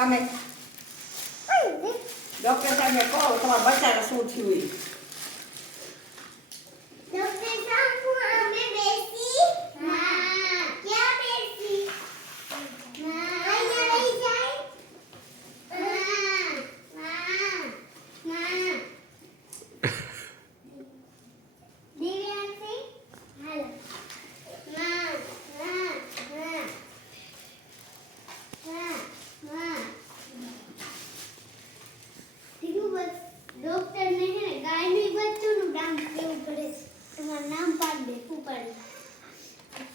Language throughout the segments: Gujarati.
તમે ડોક્ટર સાહેબને કહો તમારા બચ્ચાને શું થયું ઈ. ડોક્ટર સાહેબ અમે બેસી હા ક્યાં બેસી અહીંયા લઈ જાય દિવ્યાંશી હાલો ડોક્ટર ને હે ને ગાયની બચ્ચુનું નામ કેવું પડે તમારું નામ પાડ દે શું પાડે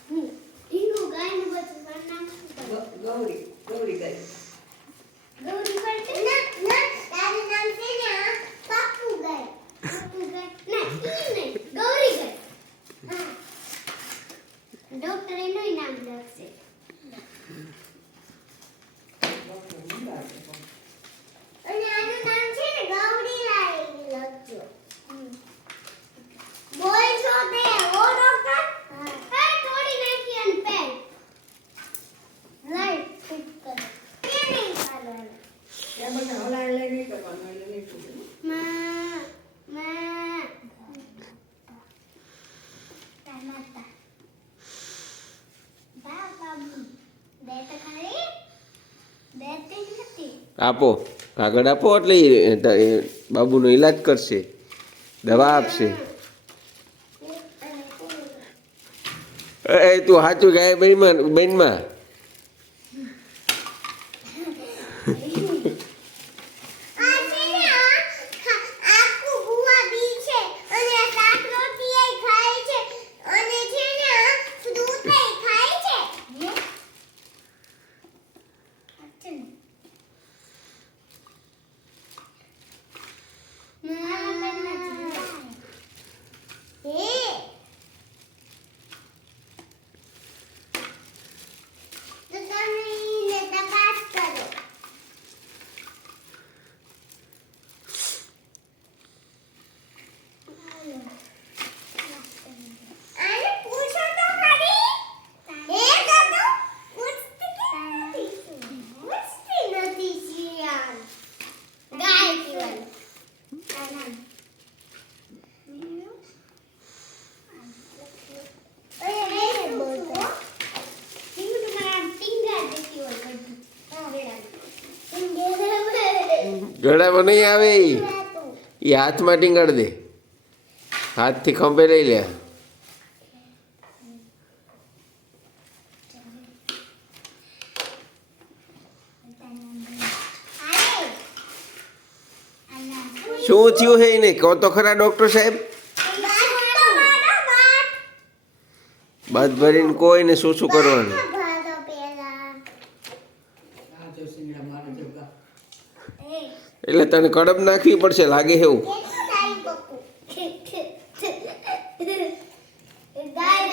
ઢીંગુ ગાયનું બચ્ચું મારું નામ શું પડે ગૌરી ગઈ ગૌરી પડે ના ના તારું નામ છે ને પાપુ ગાય ના ઈ નહીં ગૌરી ગાય હા ડોક્ટર એનું નામ લખશે અને આનું નામ છે ને ગૌરી લાઈ લખજો બોલ છો તે ઓ ડોક્ટર હા થોડી નાખી અને પેન લાઈટ ફિટ કરો કે નહીં ચાલવાનું એ મને હલાય લઈ નહીં કરવાનું એટલે નહીં થતું. માં તાનાતા બાબુ બે તો ખાલી બે તે નથી આપો કાગળ આપો એટલે એ બાબુનો ઈલાજ કરશે, દવા આપશે. એ તું સાચું ગાય બેનમાં ગળામાં નહીં આવે, એ હાથમાં ટીંગાડ દે, હાથથી ખંભે લઈ લે. શું થયું હે એને કહો તો ખરા ડોક્ટર સાહેબ. બાદ ભરીને કોઈને શું શું કરવાનું. આ જો સિંગડા મારે જો ગા. એટલે તને કડબ નાખવી પડશે લાગે એવું. ગાય